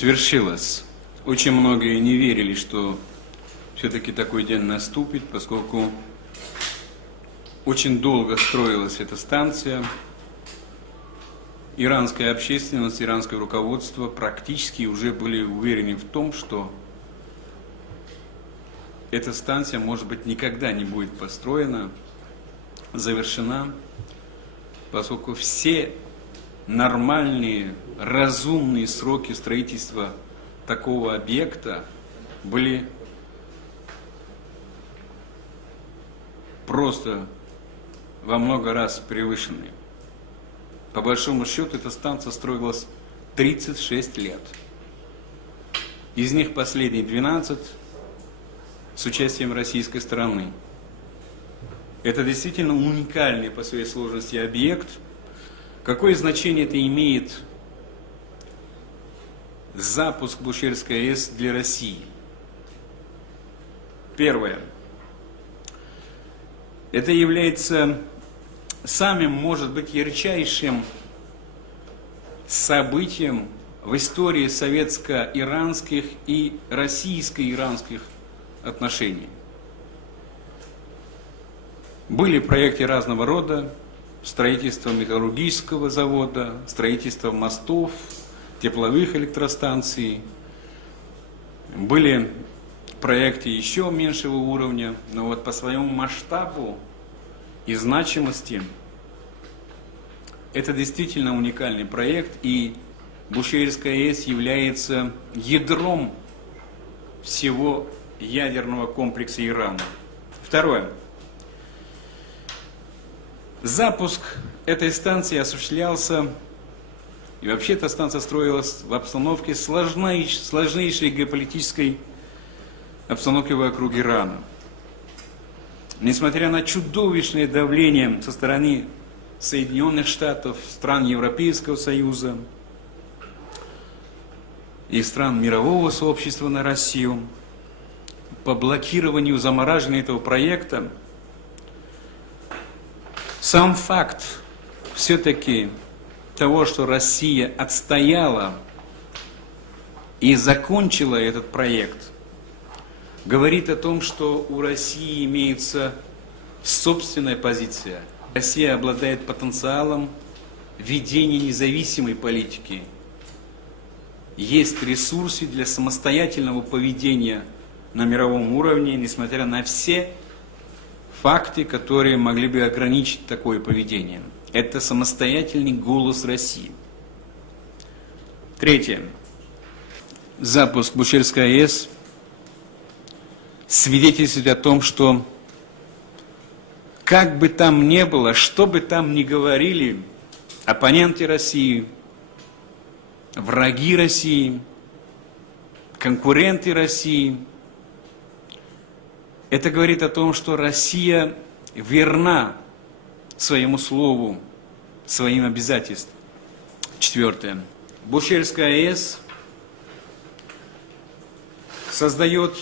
свершилось. Очень многие не верили, что все-таки такой день наступит, поскольку очень долго строилась эта станция. Иранская общественность, иранское руководство практически уже были уверены в том, что эта станция, может быть, никогда не будет построена, завершена, поскольку все нормальные, разумные сроки строительства такого объекта были просто во много раз превышены. По большому счету, эта станция строилась 36 лет. Из них последние 12 с участием российской стороны. Это действительно уникальный по своей сложности объект. Какое значение это имеет запуск Бушкирской АЭС для России? Первое. Это является самым, может быть, ярчайшим событием в истории советско-иранских и российско-иранских отношений. Были проекты разного рода: строительство металлургического завода, строительство мостов, тепловых электростанций. Были проекты еще меньшего уровня, но вот по своему масштабу и значимости это действительно уникальный проект, и Бушкирская АЭС является ядром всего ядерного комплекса Ирана. Второе. Запуск этой станции осуществлялся, и вообще эта станция строилась в обстановке сложнейшей геополитической обстановки вокруг Ирана. Несмотря на чудовищное давление со стороны Соединенных Штатов, стран Европейского Союза и стран мирового сообщества на Россию, по блокированию, замораживанию этого проекта, сам факт все-таки того, что Россия отстояла и закончила этот проект, говорит о том, что у России имеется собственная позиция. Россия обладает потенциалом ведения независимой политики. Есть ресурсы для самостоятельного поведения на мировом уровне, несмотря на все факты, которые могли бы ограничить такое поведение. Это самостоятельный голос России. Третье. Запуск Бушкирской АЭС свидетельствует о том, что как бы там ни было, что бы там ни говорили оппоненты России, враги России, конкуренты России, это говорит о том, что Россия верна своему слову, своим обязательствам. Четвертое. Бушкирская АЭС создает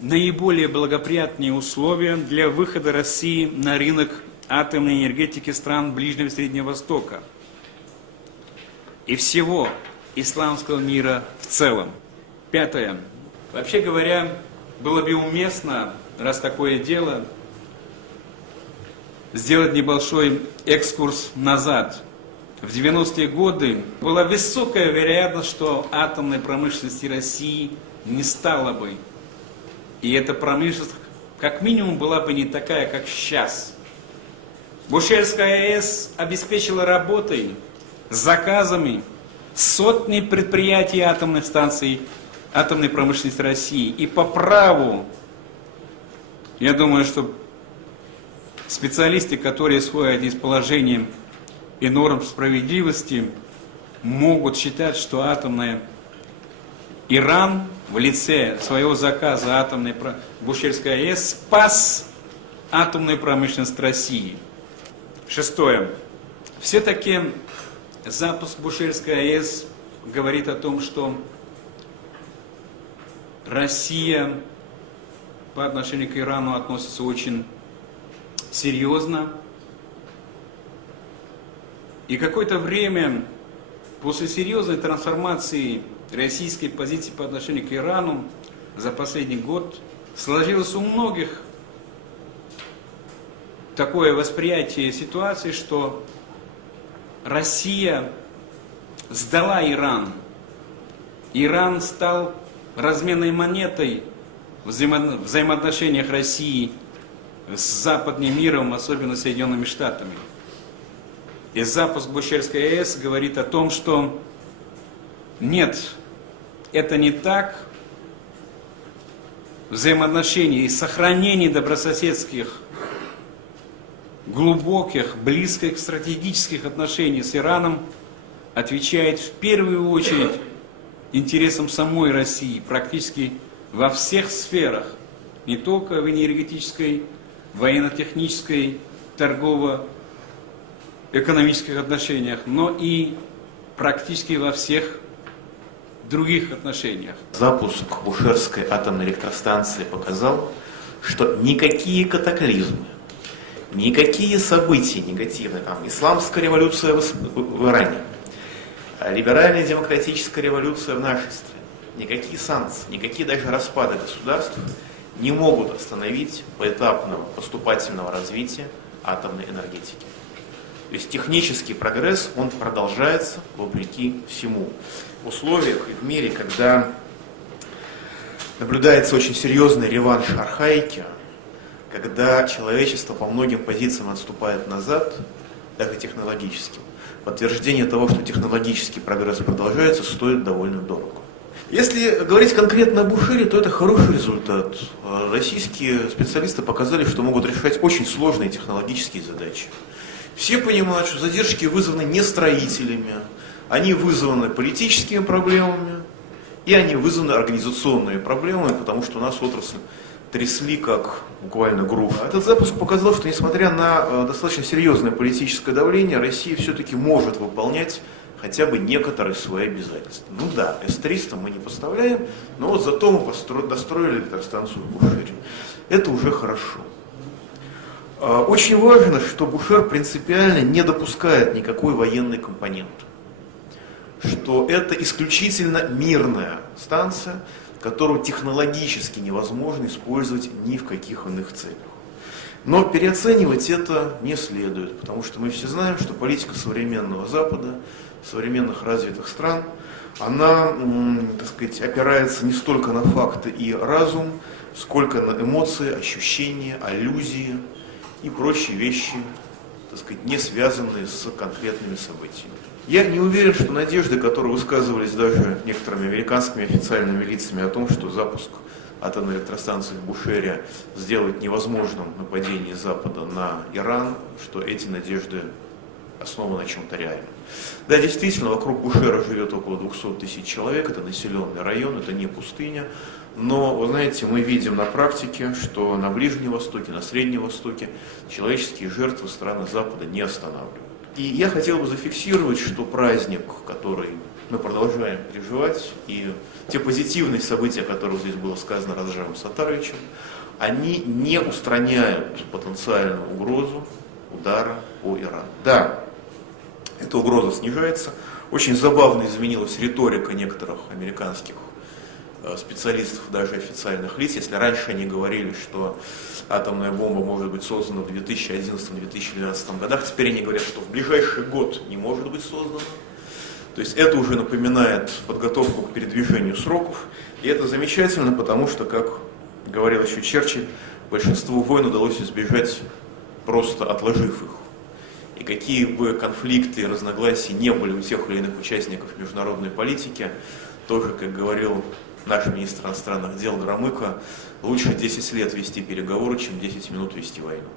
наиболее благоприятные условия для выхода России на рынок атомной энергетики стран Ближнего и Среднего Востока и всего исламского мира в целом. Пятое. Вообще говоря, было бы уместно, раз такое дело, сделать небольшой экскурс назад. В 90-е годы была высокая вероятность, что атомной промышленности России не стало бы. И эта промышленность как минимум была бы не такая, как сейчас. Бушкирская АЭС обеспечила работой, заказами сотни предприятий атомных станций атомной промышленности России. И по праву, я думаю, что специалисты, которые исходят из положения и норм справедливости, могут считать, что Иран в лице своего заказа атомной Бушкирской АЭС спас атомную промышленность России. Шестое. Все-таки запуск Бушкирской АЭС говорит о том, что Россия по отношению к Ирану относится очень серьезно. И какое-то время после серьезной трансформации российской позиции по отношению к Ирану за последний год сложилось у многих такое восприятие ситуации, что Россия сдала Иран. Иран стал разменной монетой в взаимоотношениях России с западным миром, особенно Соединенными Штатами. И запуск Бушерской АЭС говорит о том, что нет, это не так. Взаимоотношения и сохранение добрососедских, глубоких, близких стратегических отношений с Ираном отвечает в первую очередь интересам самой России, практически во всех сферах, не только в энергетической, военно-технической, торгово-экономических отношениях, но и практически во всех других отношениях. Запуск Бушерской атомной электростанции показал, что никакие катаклизмы, никакие события негативные, там, исламская революция в Иране, либеральная демократическая революция в нашей стране, никакие санкции, никакие даже распады государств не могут остановить поэтапного поступательного развития атомной энергетики. То есть технический прогресс, он продолжается вопреки всему. В условиях и в мире, когда наблюдается очень серьезный реванш архаики, когда человечество по многим позициям отступает назад, даже технологическим, подтверждение того, что технологический прогресс продолжается, стоит довольно дорого. Если говорить конкретно о Бушере, то это хороший результат. Российские специалисты показали, что могут решать очень сложные технологические задачи. Все понимают, что задержки вызваны не строителями, они вызваны политическими проблемами, и они вызваны организационными проблемами, потому что у нас отрасль трясли как буквально грушу. Этот запуск показал, что несмотря на достаточно серьезное политическое давление, Россия все-таки может выполнять хотя бы некоторые свои обязательства. Ну да, С-300 мы не поставляем, но вот зато мы достроили электростанцию в Бушере. Это уже хорошо. Очень важно, что Бушер принципиально не допускает никакой военной компоненты. Что это исключительно мирная станция, которую технологически невозможно использовать ни в каких иных целях. Но переоценивать это не следует, потому что мы все знаем, что политика современного Запада, современных развитых стран, она, так сказать, опирается не столько на факты и разум, сколько на эмоции, ощущения, аллюзии и прочие вещи, так сказать, не связанные с конкретными событиями. Я не уверен, что надежды, которые высказывались даже некоторыми американскими официальными лицами о том, что запуск атомной электростанции в Бушере сделает невозможным нападение Запада на Иран, что эти надежды основаны на чем-то реальном. Да, действительно, вокруг Бушера живет около 200 тысяч человек, это населенный район, это не пустыня, но, вы знаете, мы видим на практике, что на Ближнем Востоке, на Среднем Востоке человеческие жертвы страны Запада не останавливают. И я хотел бы зафиксировать, что праздник, который мы продолжаем переживать, и те позитивные события, о которых здесь было сказано Раджабом Саттаровичем, они не устраняют потенциальную угрозу удара по Ирану. Да, эта угроза снижается. Очень забавно изменилась риторика некоторых американских специалистов, даже официальных лиц. Если раньше они говорили, что атомная бомба может быть создана в 2011-2012 годах, теперь они говорят, что в ближайший год не может быть создана. То есть это уже напоминает подготовку к передвижению сроков. И это замечательно, потому что, как говорил еще Черчилль, большинству войн удалось избежать, просто отложив их. И какие бы конфликты и разногласия не были у тех или иных участников международной политики, тоже, как говорил наш министр иностранных дел Громыко, лучше 10 лет вести переговоры, чем 10 минут вести войну.